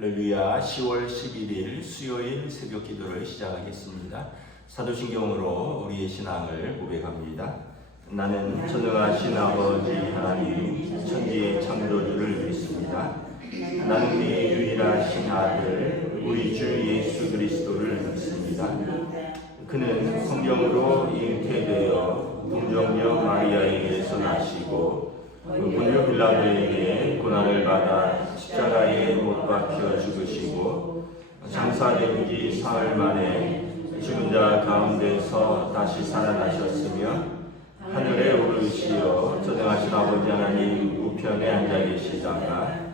할렐루야. 10월 11일 수요일 새벽 기도를 시작하겠습니다. 사도신경으로 우리의 신앙을 고백합니다. 나는 전능하신 아버지 하나님 천지의 창조주를 믿습니다. 나는 그의 유일하신 아들 우리 주 예수 그리스도를 믿습니다. 그는 성령으로 잉태되어 동정녀 마리아에게서 나시고 본요 빌라도에게 고난을 받아 십자가에 못 박혀 죽으시고 장사된 지 사흘 만에 죽은 자 가운데서 다시 살아나셨으며 하늘에 오르시어 전능하신 아버지 하나님 우편에 앉아 계시다가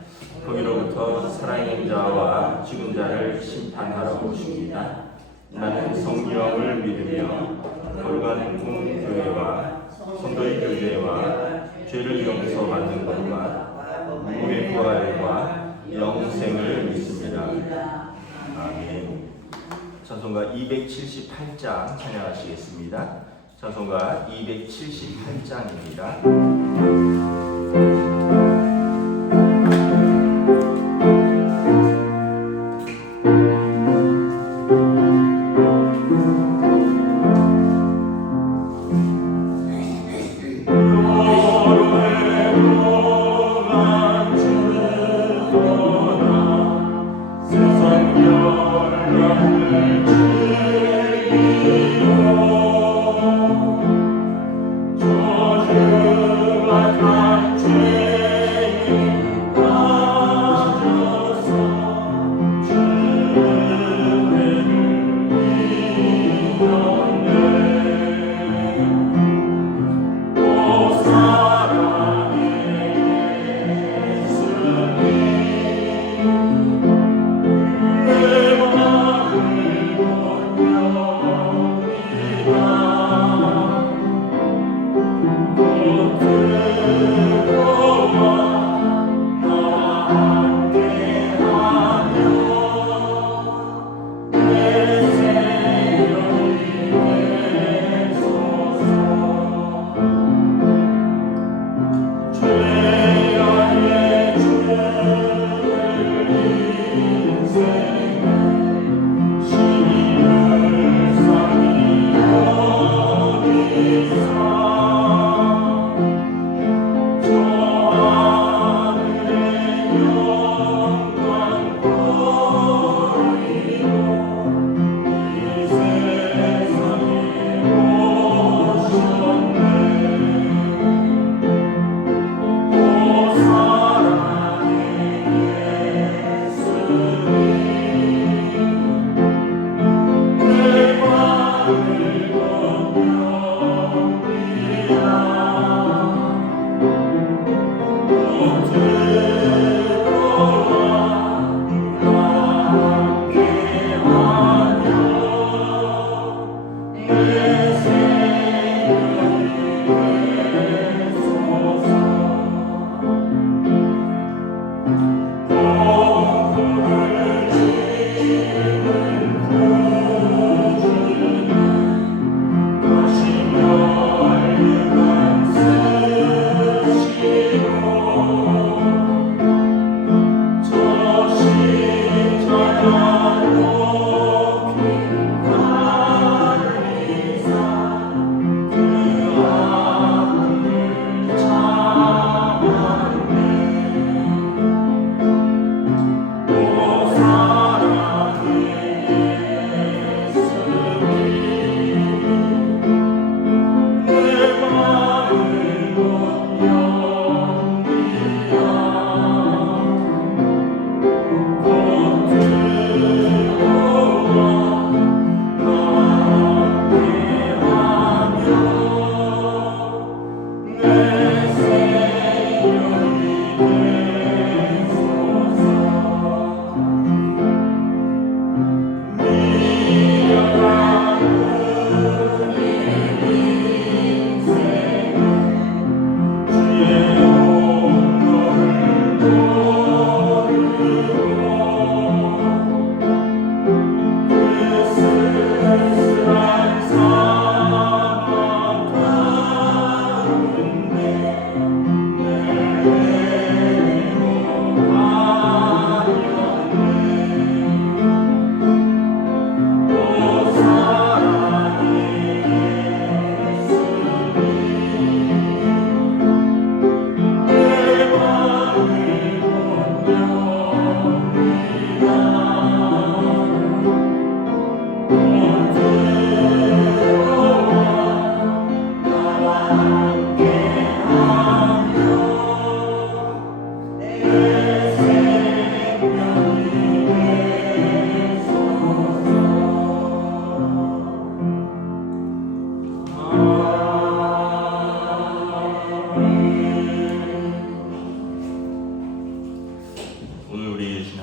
거기로부터 살아있는 자와 죽은 자를 심판하러 오십니다. 나는 성령을 믿으며 거룩한 공교회와 성도의 교제와 죄를 용서받는 것과 몸의 부활과 영생을 믿습니다. 아멘. 찬송가 278장 찬양하시겠습니다. 찬송가 278장입니다.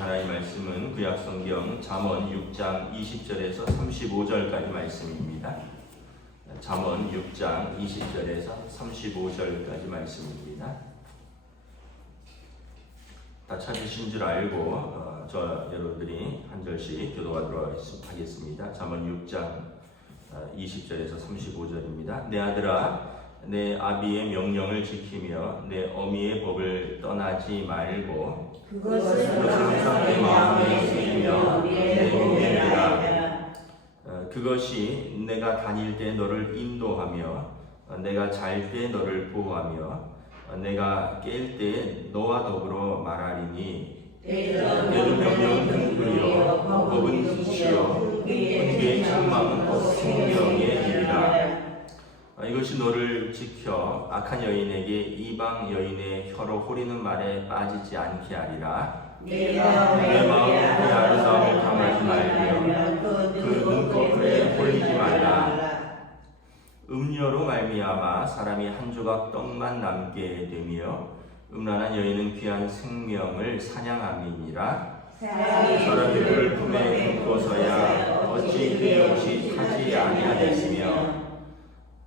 하나님의 말씀은 구약성경 잠언 6장 20절에서 35절까지 말씀입니다. 잠언 6장 20절에서 35절까지 말씀입니다. 다 찾으신 줄 알고 저 여러분들이 한 절씩 교도하도록 하겠습니다. 잠언 6장 20절에서 35절입니다. 내 아들아, 내 아비의 명령을 지키며 내 어미의 법을 떠나지 말고 그것을 항상 내 마음에 새기며 내 몸에 매라. 그것이 내가 다닐 때 너를 인도하며 내가 잘 때 너를 보호하며 내가 깰 때 너와 더불어 말하리니 때로 명령은 등불이요 법은 빛이요 훈계의 책망은 생명의 길이라. 이것이 너를 지켜 악한 여인에게 이방 여인의 혀로 호리는 말에 빠지지 않게 하리라. 내 마음에 그 아름다움을 당하지 말며 그 눈꺼풀에 홀리지 말라. 음료로 말미암아 사람이 한 조각 떡만 남게 되며 음란한 여인은 귀한 생명을 사냥함이니라. 사람이 그를 품에 품고서야 어찌 그의 옷이 타지 아니하겠으며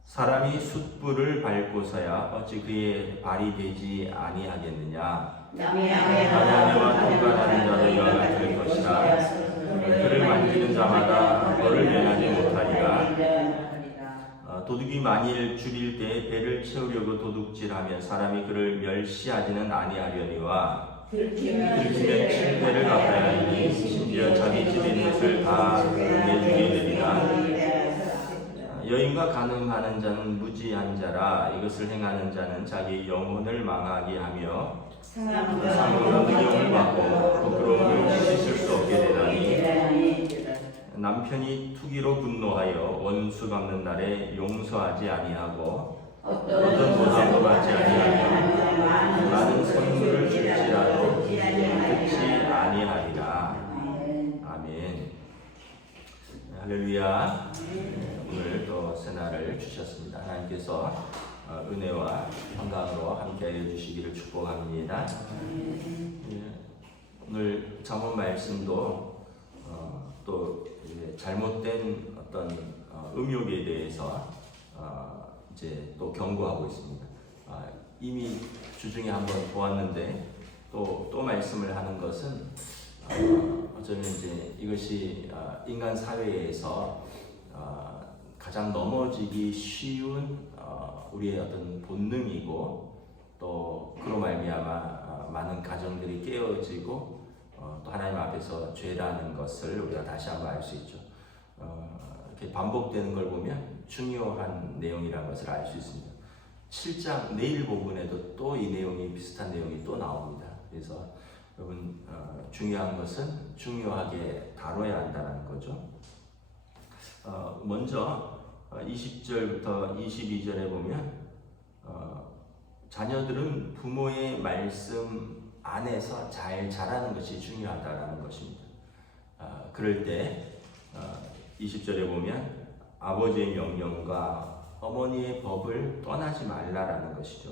사람이 숯불을 밟고서야 어찌 그의 발이 되지 아니하겠느냐. 남의 아내와 통관하는 자도 이와 같을 것이라. 그를 만지는 자마다 너를 면하지 못하리라. 도둑이 만일 줄일 때 배를 채우려고 도둑질하면 사람이 그를 멸시하지는 아니하려니와 들키면 7배를 갚아야 하니 심지어 자기 집에 있는 것을 다 내주게 되리라. 여인과 간음하는 자는 무지한 자라. 이것을 행하는 자는 자기 영혼을 망하게 하며 상으로 능력을 받고 부끄러움을 씻을 수 없게 되나니. 남편이 투기로 분노하여 원수 갚는 날에 용서하지 아니하고 어떤 보상도 받지 아니하며 많은 선물을 줄지라도 듣지 아니하리라. 아멘. 할렐루야. 오늘 또 새날을 주셨습니다. 하나님께서 은혜와 평강으로 함께하여 주시기를 축복합니다. 오늘 잠언 말씀도 또 잘못된 어떤 음욕에 대해서 이제 또 경고하고 있습니다. 이미 주중에 한번 보았는데 또 말씀을 하는 것은 어쩌면 이제 이것이 인간 사회에서 가장 넘어지기 쉬운 우리의 어떤 본능이고 또 그로 말미암아 많은 가정들이 깨어지고 또 하나님 앞에서 죄라는 것을 우리가 다시 한번 알 수 있죠. 이렇게 반복되는 걸 보면 중요한 내용이라는 것을 알 수 있습니다. 7장 내일 본문에도 또 이 내용이 비슷한 내용이 또 나옵니다. 그래서 여러분 중요한 것은 중요하게 다뤄야 한다는 거죠. 먼저 20절부터 22절에 보면 자녀들은 부모의 말씀 안에서 잘 자라는 것이 중요하다는 것입니다. 그럴 때 20절에 보면 아버지의 명령과 어머니의 법을 떠나지 말라라는 것이죠.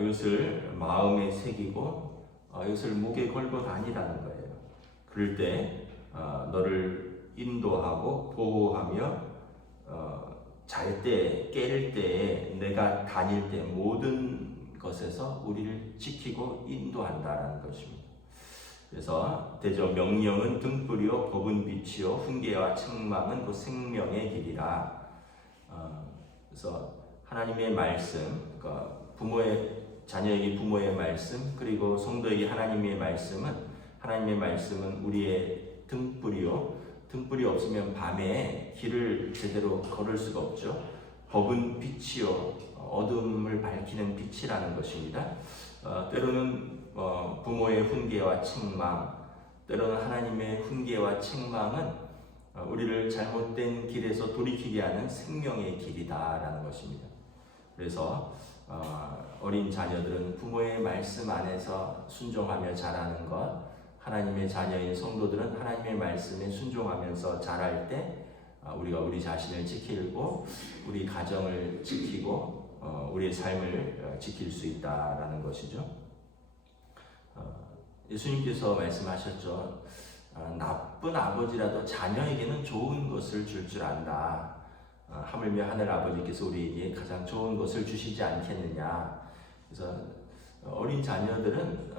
이것을 마음에 새기고 이것을 목에 걸고 다니라는 거예요. 그럴 때 너를 인도하고 보호하며 잘 때, 깰 때에 내가 다닐 때 모든 것에서 우리를 지키고 인도한다라는 것입니다. 그래서 대저 명령은 등불이요 법은 빛이요 훈계와 책망은 그 생명의 길이라. 그래서 하나님의 말씀, 그러니까 자녀에게 부모의 말씀, 그리고 성도에게 하나님의 말씀은 우리의 등불이요. 등불이 없으면 밤에 길을 제대로 걸을 수가 없죠. 법은 빛이요 어둠을 밝히는 빛이라는 것입니다. 때로는 부모의 훈계와 책망, 때로는 하나님의 훈계와 책망은 우리를 잘못된 길에서 돌이키게 하는 생명의 길이다라는 것입니다. 그래서 어린 자녀들은 부모의 말씀 안에서 순종하며 자라는 것, 하나님의 자녀인 성도들은 하나님의 말씀에 순종하면서 자랄 때 우리가 우리 자신을 지키고 우리 가정을 지키고 우리의 삶을 지킬 수 있다라는 것이죠. 예수님께서 말씀하셨죠. 나쁜 아버지라도 자녀에게는 좋은 것을 줄 안다. 하물며 하늘 아버지께서 우리에게 가장 좋은 것을 주시지 않겠느냐. 그래서 어린 자녀들은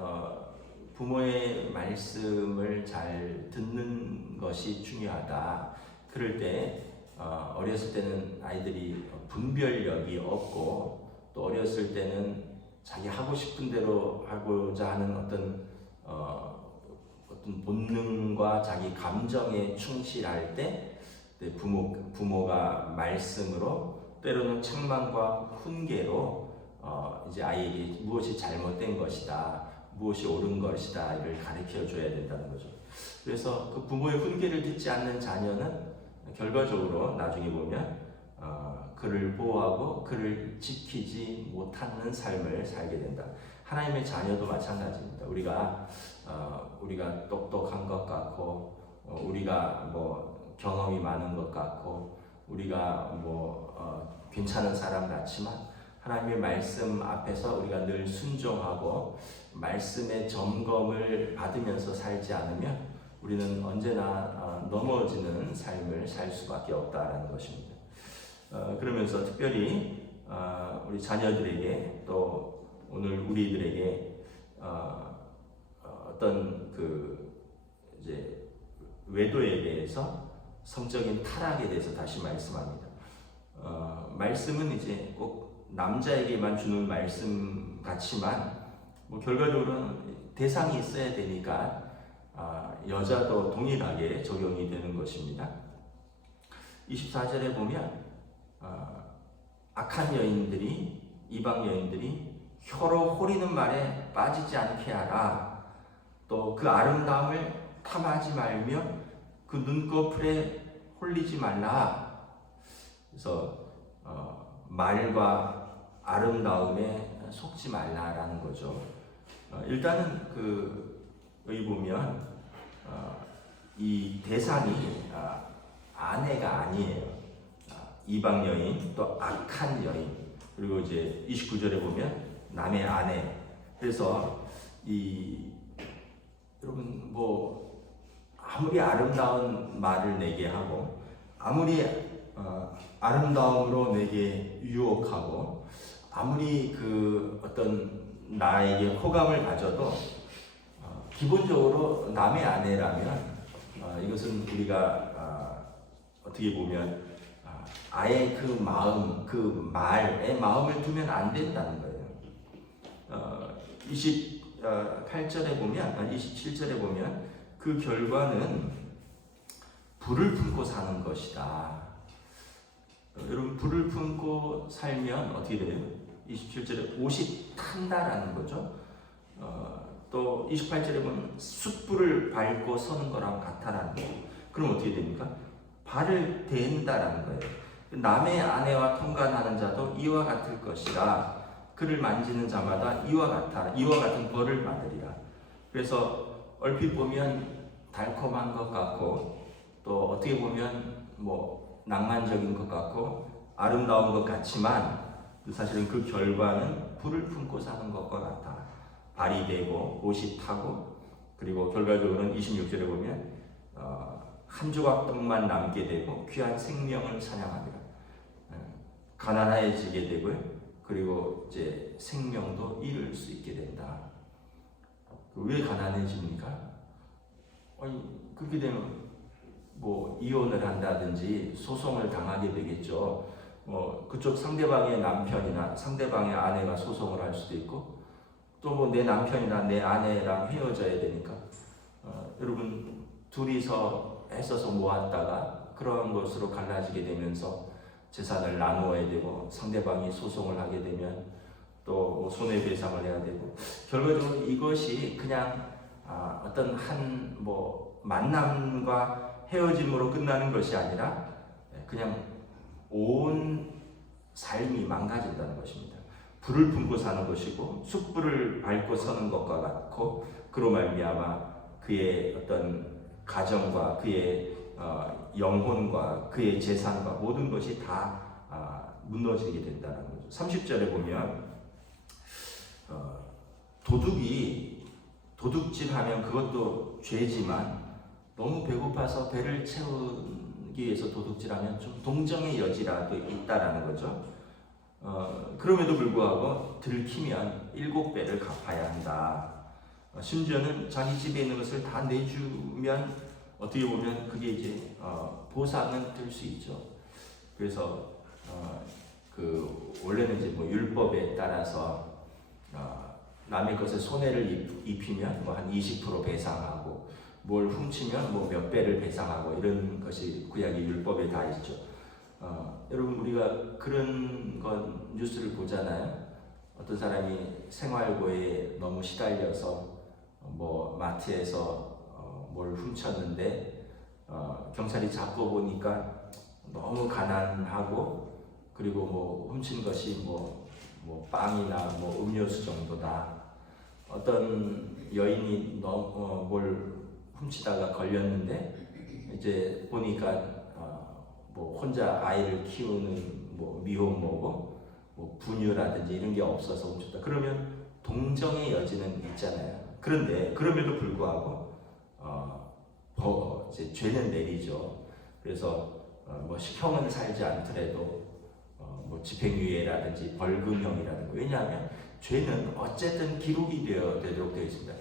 부모의 말씀을 잘 듣는 것이 중요하다. 그럴 때 어렸을 때는 아이들이 분별력이 없고 또 어렸을 때는 자기 하고 싶은 대로 하고자 하는 어떤 본능과 자기 감정에 충실할 때 부모가 말씀으로 때로는 책망과 훈계로 이제 아이에게 무엇이 잘못된 것이다, 무엇이 옳은 것이다를 가르쳐 줘야 된다는 거죠. 그래서 그 부모의 훈계를 듣지 않는 자녀는 결과적으로 나중에 보면 그를 보호하고 그를 지키지 못하는 삶을 살게 된다. 하나님의 자녀도 마찬가지입니다. 우리가 똑똑한 것 같고 우리가 뭐 경험이 많은 것 같고 우리가 괜찮은 사람 같지만 하나님의 말씀 앞에서 우리가 늘 순종하고 말씀의 점검을 받으면서 살지 않으면 우리는 언제나 넘어지는 삶을 살 수밖에 없다라는 것입니다. 그러면서 특별히 우리 자녀들에게 또 오늘 우리들에게 어떤 이제 외도에 대해서 성적인 타락에 대해서 다시 말씀합니다. 말씀은 이제 꼭 남자에게만 주는 말씀 같지만 결과적으로는 대상이 있어야 되니까 여자도 동일하게 적용이 되는 것입니다. 24절에 보면 악한 여인들이 이방 여인들이 혀로 호리는 말에 빠지지 않게 하라. 또 그 아름다움을 탐하지 말며 그 눈꺼풀에 홀리지 말라. 그래서 말과 아름다움에 속지 말라라는 거죠. 일단은 여기 보면 이 대상이 아내가 아니에요. 이방 여인, 또 악한 여인, 그리고 이제 29절에 보면 남의 아내. 그래서 여러분 아무리 아름다운 말을 내게 하고 아무리 아름다움으로 내게 유혹하고 아무리 어떤 나에게 호감을 가져도 기본적으로 남의 아내라면 이것은 우리가 어떻게 보면 아예 그 마음, 그 말에 마음을 두면 안 된다는 거예요. 28절에 보면, 27절에 보면 그 결과는 불을 품고 사는 것이다. 여러분, 불을 품고 살면 어떻게 돼요? 27절에 옷이 탄다라는 거죠. 또 28절에 보면 숯불을 밟고 서는 거랑 같다라는 거예요. 그럼 어떻게 됩니까? 발을 댄다라는 거예요. 남의 아내와 통관하는 자도 이와 같을 것이라. 그를 만지는 자마다 이와 같은 벌을 받으리라. 그래서 얼핏 보면 달콤한 것 같고 또 어떻게 보면 낭만적인 것 같고 아름다운 것 같지만 사실은 그 결과는 불을 품고 사는 것과 같다. 발이 되고 옷이 타고 그리고 결과적으로는 26절에 보면 한 조각 떡만 남게 되고 귀한 생명을 사냥하리라. 가난해지게 되고요. 그리고 이제 생명도 잃을 수 있게 된다. 왜 가난해집니까? 그렇게 되면 이혼을 한다든지 소송을 당하게 되겠죠. 그쪽 상대방의 남편이나 상대방의 아내가 소송을 할 수도 있고 또 내 남편이나 내 아내랑 헤어져야 되니까 여러분 둘이서 애써서 모았다가 그런 것으로 갈라지게 되면서 재산을 나누어야 되고 상대방이 소송을 하게 되면 또 손해배상을 해야 되고 결과적으로 이것이 그냥 어떤 만남과 헤어짐으로 끝나는 것이 아니라 그냥 온 삶이 망가진다는 것입니다. 불을 품고 사는 것이고 숯불을 밟고 서는 것과 같고 그로 말미암아 그의 어떤 가정과 그의 영혼과 그의 재산과 모든 것이 다 무너지게 된다는 거죠. 30절에 보면 도둑질하면 그것도 죄지만 너무 배고파서 배를 채우기 위해서 도둑질하면 좀 동정의 여지라도 있다라는 거죠. 그럼에도 불구하고 들키면 7배를 갚아야 한다. 심지어는 자기 집에 있는 것을 다 내주면 어떻게 보면 그게 이제 보상은 될 수 있죠. 그래서 원래는 이제 뭐 율법에 따라서 남의 것에 손해를 입히면 뭐 한 20% 배상하고 뭘 훔치면 뭐 몇 배를 배상하고 이런 것이 구약의 율법에 다 있죠. 여러분 우리가 그런 건 뉴스를 보잖아요. 어떤 사람이 생활고에 너무 시달려서 뭐 마트에서 뭘 훔쳤는데 경찰이 잡고 보니까 너무 가난하고 그리고 뭐 훔친 것이 뭐 빵이나 뭐 음료수 정도다. 어떤 여인이 뭘 훔치다가 걸렸는데 이제 보니까 뭐 혼자 아이를 키우는 뭐 미혼모고 뭐 분유라든지 이런 게 없어서 훔쳤다. 그러면 동정의 여지는 있잖아요. 그런데 그럼에도 불구하고 이제 죄는 내리죠. 그래서 뭐 형은 살지 않더라도 뭐 집행유예라든지 벌금형이라든가. 왜냐하면 죄는 어쨌든 기록이 되도록 되어 있습니다.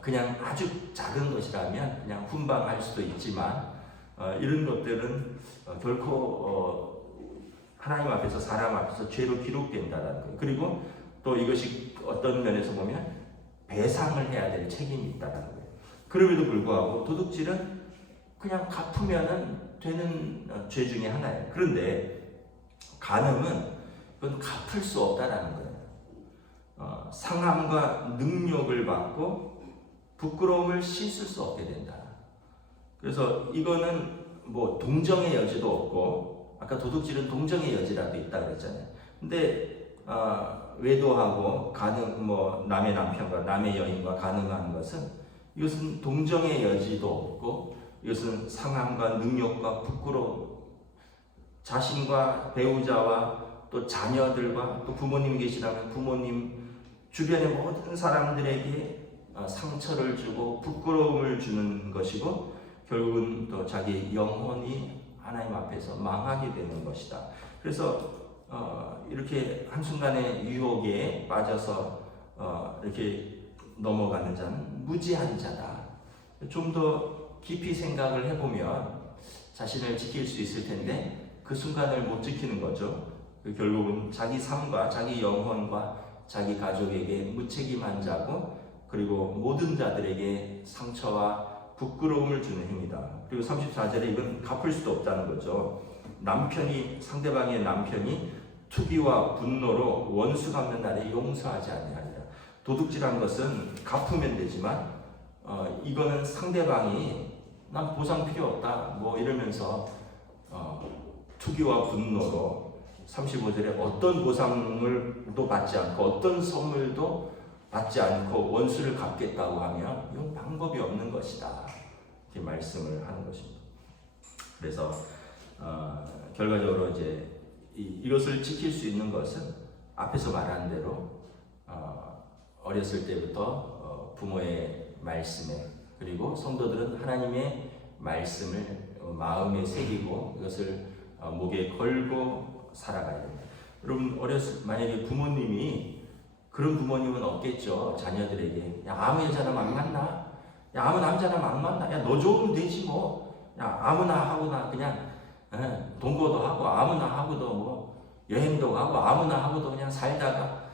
그냥 아주 작은 것이라면 그냥 훈방할 수도 있지만 이런 것들은 결코 하나님 앞에서 사람 앞에서 죄로 기록된다는 거예요. 그리고 또 이것이 어떤 면에서 보면 배상을 해야 될 책임이 있다는 거예요. 그럼에도 불구하고 도둑질은 그냥 갚으면은 되는 죄 중에 하나예요. 그런데 간음은 그건 갚을 수 없다라는 거예요. 상함과 능욕을 받고 부끄러움을 씻을 수 없게 된다. 그래서 이거는 뭐 동정의 여지도 없고 아까 도둑질은 동정의 여지라도 있다 그랬잖아요. 근데 외도하고 뭐 남의 남편과 남의 여인과 가능한 것은 이것은 동정의 여지도 없고 이것은 상함과 능욕과 부끄러움, 자신과 배우자와 또 자녀들과 또 부모님이 계시다면 부모님 주변의 모든 사람들에게 상처를 주고 부끄러움을 주는 것이고 결국은 또 자기 영혼이 하나님 앞에서 망하게 되는 것이다. 그래서 이렇게 한순간에 유혹에 빠져서 이렇게 넘어가는 자는 무지한 자다. 좀 더 깊이 생각을 해보면 자신을 지킬 수 있을 텐데 그 순간을 못 지키는 거죠. 결국은 자기 삶과 자기 영혼과 자기 가족에게 무책임한 자고 그리고 모든 자들에게 상처와 부끄러움을 주는 행위다. 그리고 34절에 이건 갚을 수도 없다는 거죠. 상대방의 남편이 투기와 분노로 원수 갚는 날에 용서하지 아니하리라. 도둑질한 것은 갚으면 되지만 이거는 상대방이 난 보상 필요 없다 뭐 이러면서 투기와 분노로 35절에 어떤 보상을도 받지 않고 어떤 선물도 받지 않고 원수를 갚겠다고 하면 이건 방법이 없는 것이다. 이렇게 말씀을 하는 것입니다. 그래서 결과적으로 이제 이것을 지킬 수 있는 것은 앞에서 말한 대로 어렸을 때부터 부모의 말씀에 그리고 성도들은 하나님의 말씀을 마음에 새기고 이것을 목에 걸고 살아가야 됩니다. 여러분 만약에 부모님이 그런 부모님은 없겠죠. 자녀들에게 야 아무 여자나 막 만나, 야 아무 남자나 막 만나, 야 너 좋으면 되지 뭐, 야 아무나 하고나 그냥 동거도 하고 아무나 하고도 뭐 여행도 가고 아무나 하고도 그냥 살다가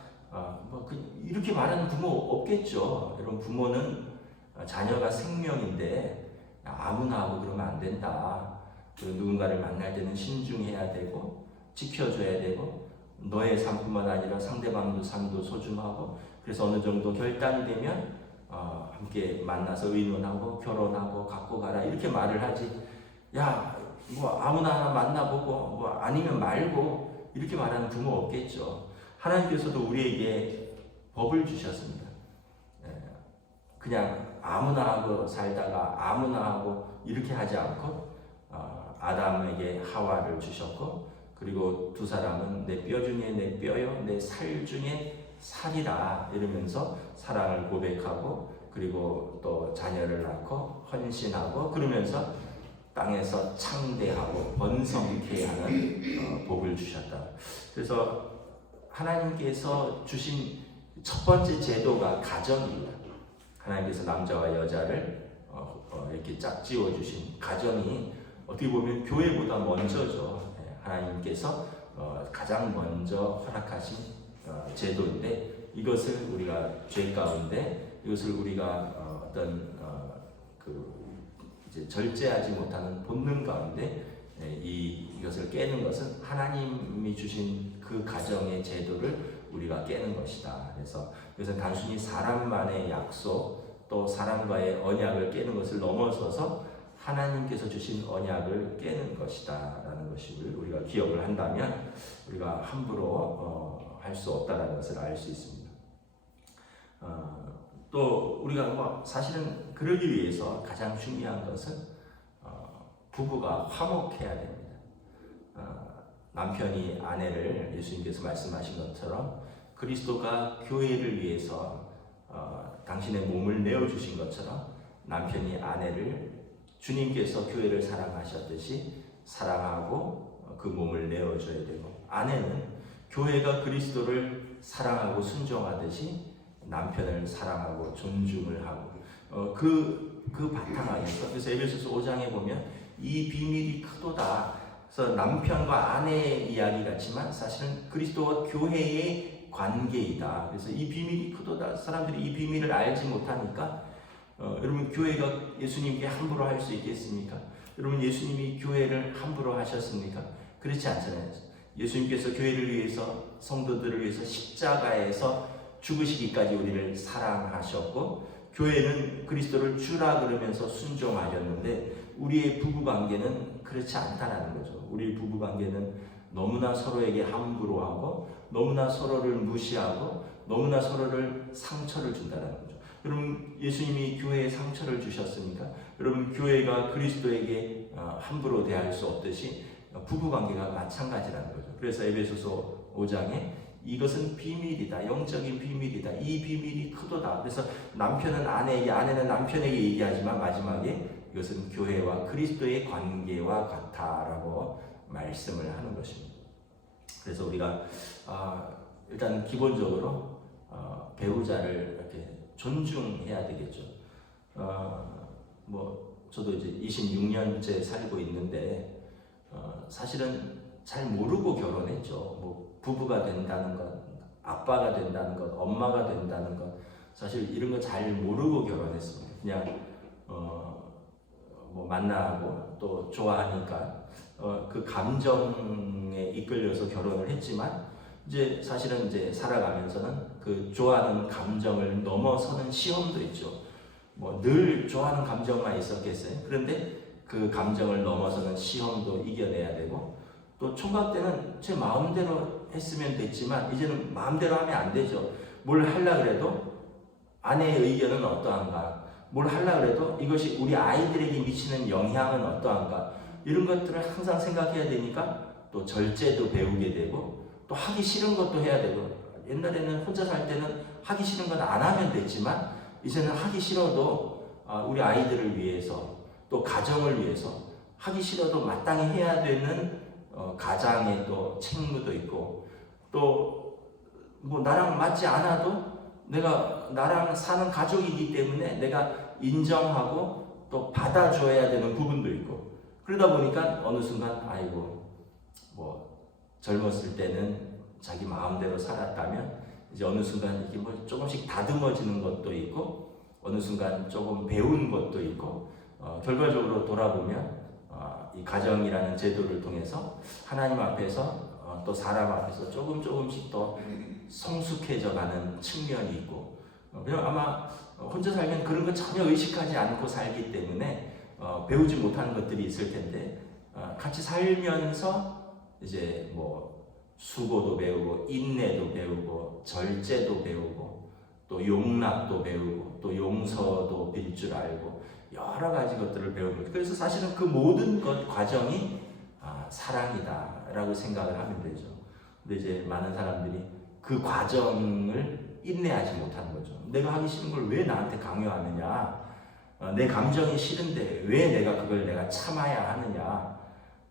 이렇게 말하는 부모 없겠죠. 여러분 부모는 자녀가 생명인데 아무나 하고 그러면 안 된다. 누군가를 만날 때는 신중해야 되고 지켜줘야 되고 너의 삶뿐만 아니라 상대방의 삶도 소중하고 그래서 어느 정도 결단이 되면 함께 만나서 의논하고 결혼하고 갖고 가라 이렇게 말을 하지. 야 뭐 아무나 만나보고 뭐 아니면 말고 이렇게 말하는 부모 없겠죠. 하나님께서도 우리에게 법을 주셨습니다. 그냥 아무나 하고 살다가 아무나 하고 이렇게 하지 않고 아담에게 하와를 주셨고 그리고 두 사람은 내 뼈 중에 내 뼈요 내 살 중에 살이라 이러면서 사랑을 고백하고 그리고 또 자녀를 낳고 헌신하고 그러면서 땅에서 창대하고 번성케 하는 복을 주셨다. 그래서 하나님께서 주신 첫 번째 제도가 가정입니다. 하나님께서 남자와 여자를 이렇게 짝지어 주신 가정이 어떻게 보면 교회보다 먼저죠. 하나님께서 가장 먼저 허락하신 제도인데 이것을 우리가 죄 가운데 이것을 우리가 어떤 이제 절제하지 못하는 본능 가운데 이것을 깨는 것은 하나님이 주신 그 가정의 제도를 우리가 깨는 것이다. 그래서 이것은 단순히 사람만의 약속 또 사람과의 언약을 깨는 것을 넘어서서 하나님께서 주신 언약을 깨는 것이다 라는 것을 우리가 기억을 한다면 우리가 함부로 할 수 없다는 것을 알 수 있습니다. 또 우리가 사실은 그러기 위해서 가장 중요한 것은 부부가 화목해야 됩니다. 남편이 아내를 예수님께서 말씀하신 것처럼 그리스도가 교회를 위해서 당신의 몸을 내어주신 것처럼 남편이 아내를 주님께서 교회를 사랑하셨듯이 사랑하고 그 몸을 내어줘야 되고 아내는 교회가 그리스도를 사랑하고 순종하듯이 남편을 사랑하고 존중을 하고 그 바탕하에서 그래서 에베소서 5장에 보면 이 비밀이 크도다. 그래서 남편과 아내의 이야기 같지만 사실은 그리스도와 교회의 관계이다. 그래서 이 비밀이 크도다. 사람들이 이 비밀을 알지 못하니까 여러분 교회가 예수님께 함부로 할 수 있겠습니까? 여러분 예수님이 교회를 함부로 하셨습니까? 그렇지 않잖아요. 예수님께서 교회를 위해서 성도들을 위해서 십자가에서 죽으시기까지 우리를 사랑하셨고 교회는 그리스도를 주라 그러면서 순종하셨는데 우리의 부부관계는 그렇지 않다는 거죠. 우리 부부관계는 너무나 서로에게 함부로 하고 너무나 서로를 무시하고 너무나 서로를 상처를 준다는 거죠. 여러분 예수님이 교회에 상처를 주셨습니까? 여러분 교회가 그리스도에게 함부로 대할 수 없듯이 부부관계가 마찬가지라는 거죠. 그래서 에베소서 5장에 이것은 비밀이다. 영적인 비밀이다. 이 비밀이 크도다. 그래서 남편은 아내에게 아내는 남편에게 얘기하지만 마지막에 이것은 교회와 그리스도의 관계와 같다라고 말씀을 하는 것입니다. 그래서 우리가 일단 기본적으로 배우자를 이렇게 존중해야 되겠죠. 저도 이제 26년째 살고 있는데 사실은 잘 모르고 결혼했죠. 부부가 된다는 것, 아빠가 된다는 것, 엄마가 된다는 것, 사실 이런 거 잘 모르고 결혼했습니다. 그냥 만나고 또 좋아하니까 그 감정에 이끌려서 결혼을 했지만 이제 사실은 이제 살아가면서는 그 좋아하는 감정을 넘어서는 시험도 있죠. 늘 좋아하는 감정만 있었겠어요. 그런데 그 감정을 넘어서는 시험도 이겨내야 되고 또 총각 때는 제 마음대로 했으면 됐지만 이제는 마음대로 하면 안 되죠. 뭘 하려고 그래도 아내의 의견은 어떠한가, 뭘 하려고 그래도 이것이 우리 아이들에게 미치는 영향은 어떠한가, 이런 것들을 항상 생각해야 되니까 또 절제도 배우게 되고 또 하기 싫은 것도 해야 되고, 옛날에는 혼자 살 때는 하기 싫은 건 안 하면 됐지만 이제는 하기 싫어도 우리 아이들을 위해서 또 가정을 위해서 하기 싫어도 마땅히 해야 되는 가장의 또 책무도 있고, 또 나랑 맞지 않아도 내가 나랑 사는 가족이기 때문에 내가 인정하고 또 받아줘야 되는 부분도 있고, 그러다 보니까 어느 순간 젊었을 때는 자기 마음대로 살았다면 이제 어느 순간 이게 조금씩 다듬어지는 것도 있고 어느 순간 조금 배운 것도 있고, 결과적으로 돌아보면 이 가정이라는 제도를 통해서 하나님 앞에서 또 사람 앞에서 조금씩 더 성숙해져가는 측면이 있고, 그냥 아마 혼자 살면 그런 거 전혀 의식하지 않고 살기 때문에 배우지 못하는 것들이 있을 텐데, 같이 살면서 이제 수고도 배우고 인내도 배우고 절제도 배우고 또 용납도 배우고 또 용서도 빌 줄 알고 여러 가지 것들을 배우고, 그래서 사실은 그 모든 것 과정이 사랑이다 라고 생각을 하면 되죠. 근데 이제 많은 사람들이 그 과정을 인내하지 못하는 거죠. 내가 하기 싫은 걸 왜 나한테 강요하느냐? 내 감정이 싫은데 왜 내가 참아야 하느냐?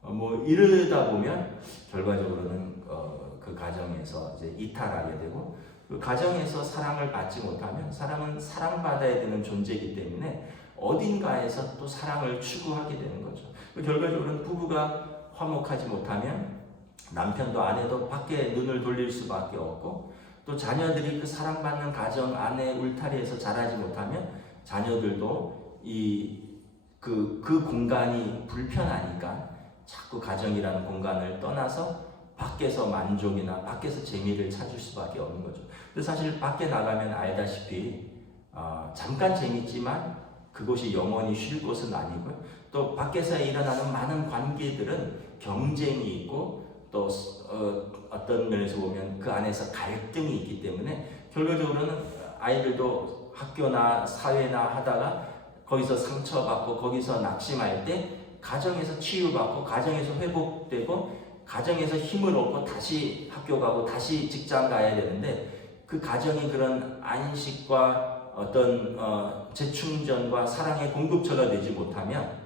뭐 이러다 보면 결과적으로는 그 가정에서 이제 이탈하게 되고, 그 가정에서 사랑을 받지 못하면, 사람은 사랑받아야 되는 존재이기 때문에 어딘가에서 또 사랑을 추구하게 되는 거죠. 결과적으로는 부부가 화목하지 못하면 남편도 아내도 밖에 눈을 돌릴 수밖에 없고, 또 자녀들이 그 사랑받는 가정 안에 울타리에서 자라지 못하면 자녀들도 그 공간이 불편하니까 자꾸 가정이라는 공간을 떠나서 밖에서 만족이나 밖에서 재미를 찾을 수밖에 없는 거죠. 근데 사실 밖에 나가면 알다시피 잠깐 재밌지만 그곳이 영원히 쉴 곳은 아니고요. 또 밖에서 일어나는 많은 관계들은 경쟁이 있고, 또 어떤 면에서 보면 그 안에서 갈등이 있기 때문에 결과적으로는 아이들도 학교나 사회나 하다가 거기서 상처받고 거기서 낙심할 때 가정에서 치유받고 가정에서 회복되고 가정에서 힘을 얻고 다시 학교 가고 다시 직장 가야 되는데, 그 가정이 그런 안식과 어떤 재충전과 사랑의 공급처가 되지 못하면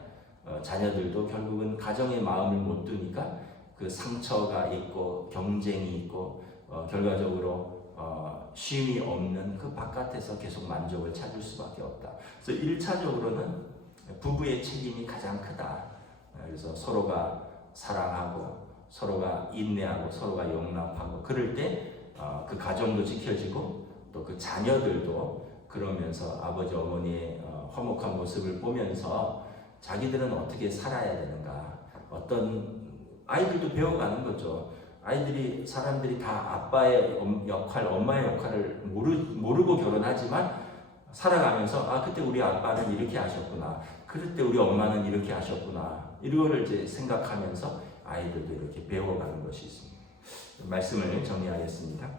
자녀들도 결국은 가정의 마음을 못 두니까 그 상처가 있고 경쟁이 있고 결과적으로 쉼이 없는 그 바깥에서 계속 만족을 찾을 수밖에 없다. 그래서 1차적으로는 부부의 책임이 가장 크다. 그래서 서로가 사랑하고 서로가 인내하고 서로가 용납하고 그럴 때 그 가정도 지켜지고 또 그 자녀들도 그러면서 아버지 어머니의 화목한 모습을 보면서 자기들은 어떻게 살아야 되는가, 어떤 아이들도 배워가는 거죠. 아이들이, 사람들이 다 아빠의 역할, 엄마의 역할을 모르고 결혼하지만 살아가면서 그때 우리 아빠는 이렇게 하셨구나, 그때 우리 엄마는 이렇게 하셨구나, 이거를 이제 생각하면서 아이들도 이렇게 배워가는 것이 있습니다. 말씀을 정리하겠습니다.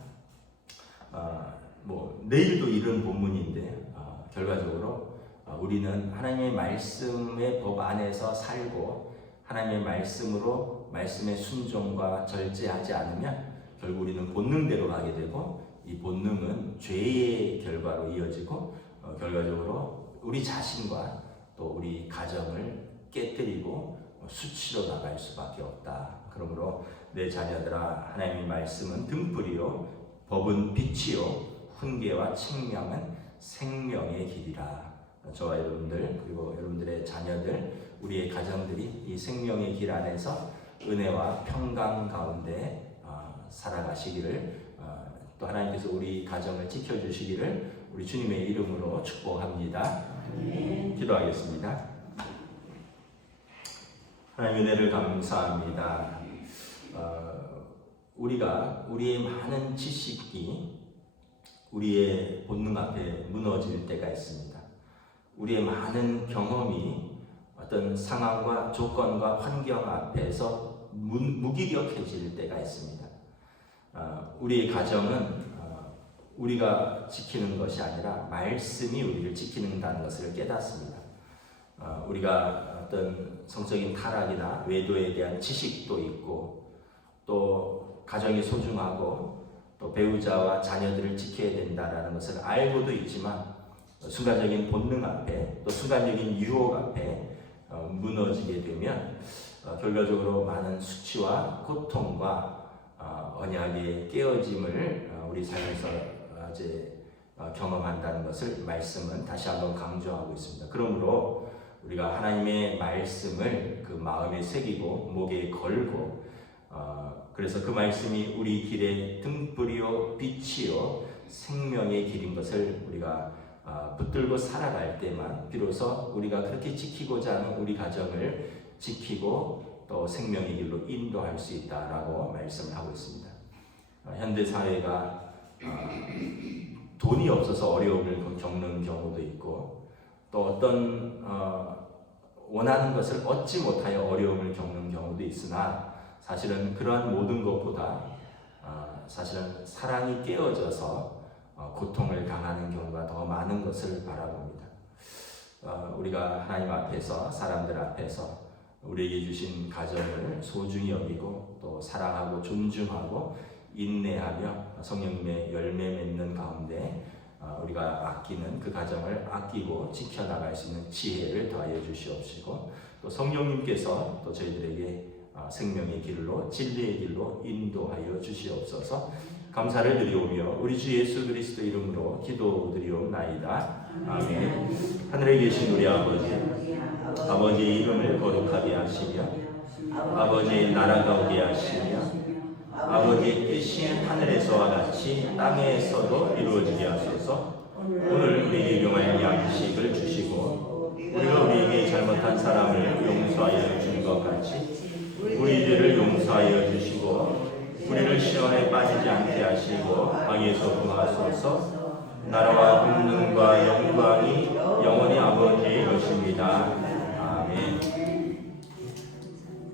내일도 이런 본문인데 결과적으로 우리는 하나님의 말씀의 법 안에서 살고 하나님의 말씀으로 말씀의 순종과 절제하지 않으면 결국 우리는 본능대로 가게 되고, 이 본능은 죄의 결과로 이어지고 결과적으로 우리 자신과 또 우리 가정을 깨뜨리고 수치로 나갈 수밖에 없다. 그러므로 내 자녀들아, 하나님의 말씀은 등불이요 법은 빛이요 훈계와 책명은 생명의 길이라. 저와 여러분들 그리고 여러분들의 자녀들, 우리의 가정들이 이 생명의 길 안에서 은혜와 평강 가운데 살아가시기를, 또 하나님께서 우리 가정을 지켜주시기를 우리 주님의 이름으로 축복합니다. 기도하겠습니다. 하나님 은혜를 감사합니다. 우리가 우리의 많은 지식이 우리의 본능 앞에 무너질 때가 있습니다. 우리의 많은 경험이 어떤 상황과 조건과 환경 앞에서 무기력해질 때가 있습니다. 우리의 가정은 우리가 지키는 것이 아니라 말씀이 우리를 지키는다는 것을 깨닫습니다. 우리가 어떤 성적인 타락이나 외도에 대한 지식도 있고, 또 가정이 소중하고 또 배우자와 자녀들을 지켜야 된다는 것을 알고도 있지만 순간적인 본능 앞에 또 순간적인 유혹 앞에 무너지게 되면 결과적으로 많은 수치와 고통과 언약의 깨어짐을 우리 삶에서 이제 경험한다는 것을 말씀은 다시 한번 강조하고 있습니다. 그러므로 우리가 하나님의 말씀을 그 마음에 새기고 목에 걸고, 그래서 그 말씀이 우리 길의 등불이요 빛이요 생명의 길인 것을 우리가 붙들고 살아갈 때만 비로소 우리가 그렇게 지키고자 하는 우리 가정을 지키고 또 생명의 길로 인도할 수 있다라고 말씀을 하고 있습니다. 현대 사회가 돈이 없어서 어려움을 겪는 경우도 있고, 또 어떤 원하는 것을 얻지 못하여 어려움을 겪는 경우도 있으나, 사실은 그러한 모든 것보다 사실은 사랑이 깨어져서 고통을 당하는 경우가 더 많은 것을 바라봅니다. 우리가 하나님 앞에서, 사람들 앞에서 우리에게 주신 가정을 소중히 여기고 또 사랑하고 존중하고 인내하며 성령님의 열매 맺는 가운데 우리가 아끼는 그 가정을 아끼고 지켜나갈 수 있는 지혜를 더하여 주시옵시고, 또 성령님께서 또 저희들에게 생명의 길로 진리의 길로 인도하여 주시옵소서. 감사를 드리오며 우리 주 예수 그리스도 이름으로 기도드리옵나이다. 아멘. 하늘에 계신 우리 아버지의 이름을 거룩하게 하시며 아버지의 나라가 오게 하시며 아버지의 뜻이 하늘에서와 같이 땅에서도 이루어지게 하소서. 오늘 우리에게 용할 양식을 주시고 우리가 우리에게 잘못한 사람을 용서하여 준 것 같이 우리 죄를 용서하여 주시고 우리를 시험에 빠지지 않게 하시고 악에서 구하소서. 나라와 권능과 영광이 영원히 아버지의 것입니다. 아멘.